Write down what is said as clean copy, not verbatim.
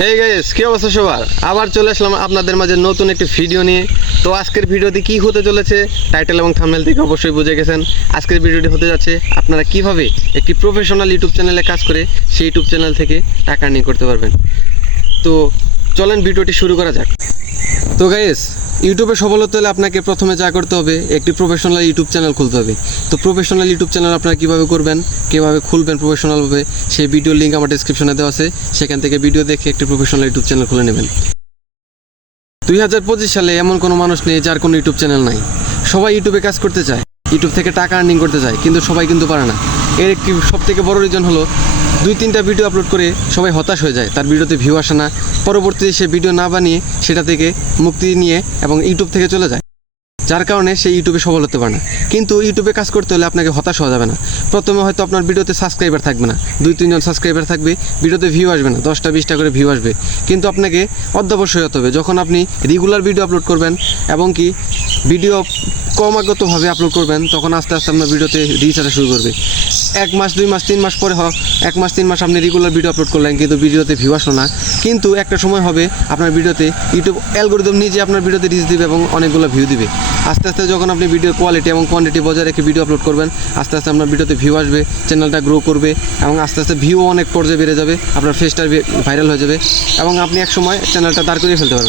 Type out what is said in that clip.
Hey guys, কি অবস্থা সবার? আবার চলে আসলাম আপনাদের মাঝে নতুন একটি ভিডিও নিয়ে। তো আজকের ভিডিওটি কি হতে চলেছে টাইটেল এবং থাম্বনেল থেকে অবশ্যই বুঝে গেছেন। আজকের ভিডিওটি হতে যাচ্ছে আপনারা কিভাবে একটি প্রফেশনাল ইউটিউব চ্যানেলে কাজ করে সেই ইউটিউব চ্যানেল থেকে টাকা আর্নিং করতে পারবেন। তো চলেন ভিডিওটি শুরু করা যাক। তো গাইস, ইউটিউবে সফল হতে হলে আপনাকে প্রথমে যা করতে হবে, একটি প্রফেশনাল ইউটিউব চ্যানেল খুলতে হবে। তো প্রফেশনাল ইউটিউব চ্যানেল আপনারা কীভাবে করবেন, কীভাবে খুলবেন প্রফেশনালভাবে, সেই ভিডিওর লিঙ্ক আমার ডিসক্রিপশনে দেওয়া আছে। সেখান থেকে ভিডিও দেখে একটি প্রফেশনাল ইউটিউব চ্যানেল খুলে নেবেন। 2025 সালে এমন কোনো মানুষ নেই যার কোনো ইউটিউব চ্যানেল নাই। সবাই ইউটিউবে কাজ করতে চায়, ইউটিউব থেকে টাকা আর্নিং করতে চায়, কিন্তু সবাই কিন্তু পারে না। এর একটি সবথেকে বড় রিজন হলো 2-3টা ভিডিও আপলোড করে সবাই হতাশ হয়ে যায়, তার ভিডিওতে ভিউ আসে না। পরবর্তীতে সে ভিডিও না বানিয়ে সেটা থেকে মুক্তি নিয়ে এবং ইউটিউব থেকে চলে যায়, যার কারণে সে ইউটিউবে সফল হতে পারে না। কিন্তু ইউটিউবে কাজ করতে হলে আপনাকে হতাশ হওয়া যাবে না। প্রথমে হয়তো আপনার ভিডিওতে সাবস্ক্রাইবার থাকবে না, 2-3 জন সাবস্ক্রাইবার থাকবে, ভিডিওতে ভিউ আসবে না, 10টা-20টা করে ভিউ আসবে। কিন্তু আপনাকে অধ্যবসায় হতে হবে। যখন আপনি রেগুলার ভিডিও আপলোড করবেন এবং কি ভিডিও ক্রমাগতভাবে আপলোড করবেন, তখন আস্তে আস্তে আপনার ভিডিওতে রিচ আসা শুরু করবে। 1 মাস, 2 মাস, 3 মাস পরে 1 মাস 3 মাস আপনি রেগুলার ভিডিও আপলোড করলেন, কিন্তু ভিডিওতে ভিউ আসলো না। কিন্তু একটা সময় হবে আপনার ভিডিওতে ইউটিউব অ্যালগরিদম নিজে আপনার ভিডিওতে রিচ দিবে এবং অনেকগুলো ভিউ দিবে। আস্তে আস্তে যখন আপনি ভিডিও কোয়ালিটি এবং কোয়ান্টিটি বজায় রেখে ভিডিও আপলোড করবেন, আস্তে আস্তে আপনার ভিডিওতে ভিউ আসবে, চ্যানেলটা গ্রো করবে এবং আস্তে আস্তে ভিউ অনেক পর্যায়ে বেড়ে যাবে, আপনার ফেসটা ভাইরাল হয়ে যাবে এবং আপনি এক সময় চ্যানেলটা দাঁড় করিয়ে ফেলতে পারবেন।